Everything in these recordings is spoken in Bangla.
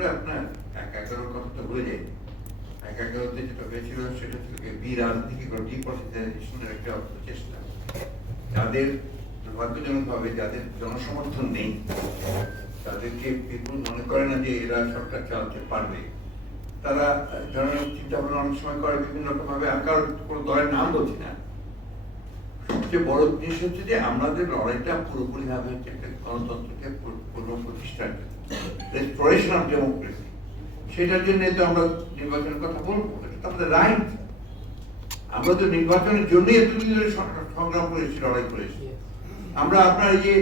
আমরা আপনার এক এগারোর কথা তো ভুলে যাই এক এগারোতে যেটা হয়েছিল সেটা ছিল কি বিরাজনীতি করে ডিপলিটাইজেশনের একটা চেষ্টা। যাদের দুর্ভাগ্যজনকভাবে যাদের জনসমর্থন নেই তাদেরকে পিপুল মনে করে না যে এরা সরকার চালাতে পারবে। তারা আহ, ধরনের চিন্তা ভাবনা অনেক সময় করে বিভিন্ন রকম ভাবে আমি কারোর কোনো দলের নাম বলছি না। সবচেয়ে বড় জিনিস হচ্ছে যে আমাদের লড়াইটা পুরোপুরি ভাবে হচ্ছে একটা গণতন্ত্রকে পুর- পুনঃপ্রতিষ্ঠার রেস্টোরেশন অফ ডেমোক্রেসি সেটার জন্য তো আমরা নির্বাচনের কথা বলব এটা আমাদের রাইট আমরা তো নির্বাচনের জন্যই এতদিন ধরে সংগ্রাম করেছি লড়াই করেছি। আমরা আপনার যে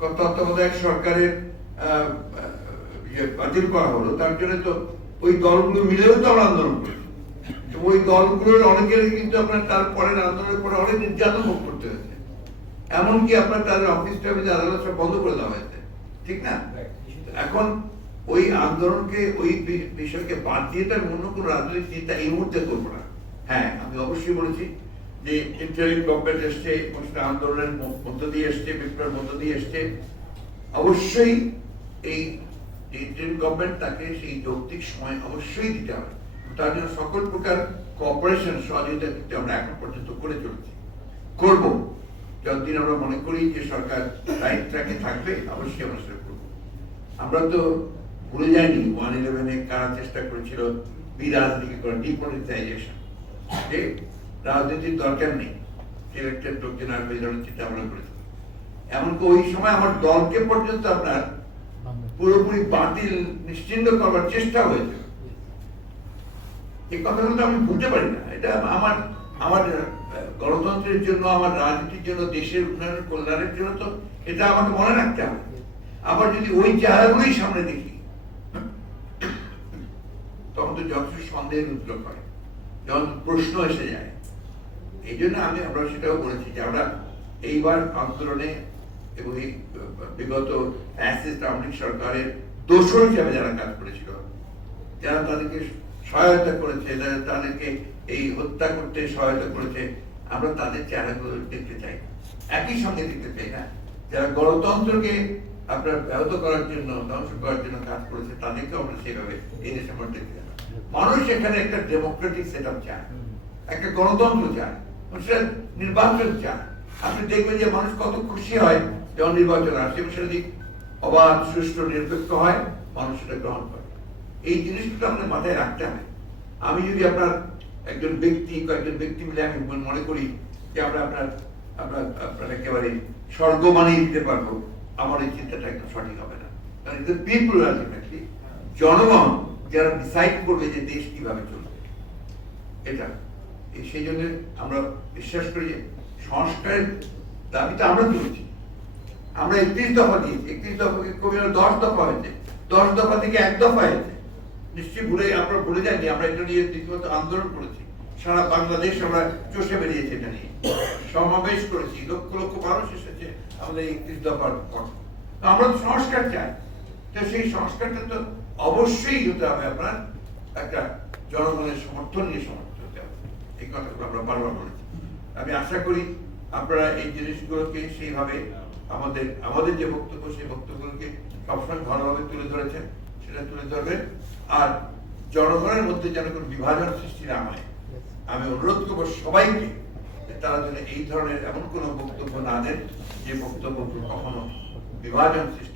তত্ত্বাবধায়ক সরকারের ইয়ে বাতিল করা হলো তার জন্য তো ওই দলগুলো মিলেও তো আমরা আন্দোলন করেছি ওই দলগুলোর অনেকের কিন্তু আপনার তার পরের আন্দোলনের পরে অনেক নির্যাতন ভোগ করতে হয়েছে। এমনকি আপনার তাদের অফিস টাইমে আদালত সব বন্ধ করে দেওয়া হয়েছে। ঠিক না? এখন ওই আন্দোলনকে ওই বিষয়কে বাদ দিয়ে তার অন্য কোনো রাজনৈতিক চিন্তা এই মুহূর্তে করব না। হ্যাঁ আমি অবশ্যই বলেছি যে ইন্টারিম গভর্নমেন্ট এসছে আন্দোলনের মধ্য দিয়ে এসছে বিপ্লবের মধ্য দিয়ে এসছে। অবশ্যই এই ইন্টারিম গভর্নমেন্ট তাকে সেই যৌক্তিক সময় অবশ্যই দিতে হবে। তার জন্য সকল প্রকার কোঅপারেশন সহযোগিতা কিন্তু আমরা এখন পর্যন্ত করে চলেছি। করব। যতদিন আমরা মনে করি যে সরকার রাইট ট্র্যাকে থাকবে, অবশ্যই আমরা সেটা করব। আমরা তো ভুলে যাইনি ওয়ান ইলেভেনে কারা চেষ্টা করেছিল বিরাজনীতি করা ডিপলিটাইজেশন যে রাজনীতির দরকার নেই লোকজন আর চিন্তা এমনকি ওই সময় আমার দলকে পর্যন্ত আপনার পুরোপুরি বাতিল নিশ্চিন্ন করবার চেষ্টা হয়েছিল। এই কথাগুলো আমি ভুলতে পারি না। এটা আমার আমার গণতন্ত্রের জন্য, আমার রাজনীতির জন্য, দেশের উন্নয়নের, কল্যাণের জন্য তো এটা আমাকে মনে রাখতে হবে। আবার যদি ওই জায়গাগুলোই সামনে দেখি, তখন তো যথেষ্ট সন্দেহের উদ্যোগ হয়, যখন প্রশ্ন এসে যায়। এই জন্য আমি, আমরা সেটাও বলেছি যে আমরা এইবার আন্দোলনে এবং এই, বিগত অ্যাসিস্ট আওয়ামী সরকারের দোষর হিসাবে যারা কাজ করেছিল, যারা তাদেরকে সহায়তা করেছে তাদেরকে এই হত্যা করতে সহায়তা করেছে, আমরা তাদের চেহারাগুলো দেখতে চাই। একই সঙ্গে দেখতে চাই না, যারা গণতন্ত্রকে আপনার ব্যাহত করার জন্য, ধ্বংস করার জন্য কাজ করেছে, তাদেরকেও আমরা সেভাবে এই দেশে আমরা দেখতে চাই মানুষ এখানে একটা ডেমোক্রেটিক সেট আপ চায়, একটা গণতন্ত্র চায় মানুষের নির্বাচন চায়। আপনি দেখবেন যে মানুষ কত খুশি হয় যখন নির্বাচন আসে সেটা যদি অবাধ, সুষ্ঠু, নিরপেক্ষ হয়, মানুষ সেটা গ্রহণ করে। এই জিনিসগুলো আমাদের মাথায় রাখতে হবে। আমি যদি আপনার একজন ব্যক্তি, কয়েকজন ব্যক্তি মিলে আমি মনে করি যে আমরা আপনার আপনার আপনার একেবারে স্বর্গ মানিয়ে দিতে পারব। আমার এই চিন্তাটা একদম সঠিক হবে না। কারণ পিপুল আলটিমেটলি জনগণ যারা ডিসাইড করবে যে দেশ কীভাবে চলবে। এটা। সেই জন্য আমরা বিশ্বাস করি যে সংস্কারের দাবিটা আমরা তুলছি। আমরা একত্রিশ দফা দিয়েছি। একত্রিশ দফাকে কবি দশ দফা হয়েছে। দশ দফা থেকে এক দফা হয়েছে। নিশ্চয়ই ভুলে আমরা ভুলে যাইনি আমরা এটা নিয়ে রীতিমতো আন্দোলন করেছি। সারা বাংলাদেশ আমরা চষে বেরিয়েছি এটা নিয়ে। সমাবেশ করেছি, লক্ষ লক্ষ মানুষ এসেছে আমাদের একত্রিশ দফার পর আমরা তো সংস্কার চাই। তো সেই সংস্কারটা তো অবশ্যই হতে হবে আপনার, একটা জনগণের সমর্থন নিয়ে সমর্থন হতে হবে। এই কথাগুলো আমরা বারবার বলেছি। আমি আশা করি আপনারা এই জিনিসগুলোকে সেইভাবে আমাদের আমাদের যে বক্তব্য, সেই বক্তব্যগুলোকে সবসময় ভালোভাবে তুলে ধরেছেন। সেটা তুলে ধরবেন আর জনগণের মধ্যে যেন কোনো বিভাজন সৃষ্টি না হয়, আমি অনুরোধ করব সবাইকে তারা যেন এই ধরনের এমন কোনো বক্তব্য না দেন যে বক্তব্য কখনো বিভাজন সৃষ্টি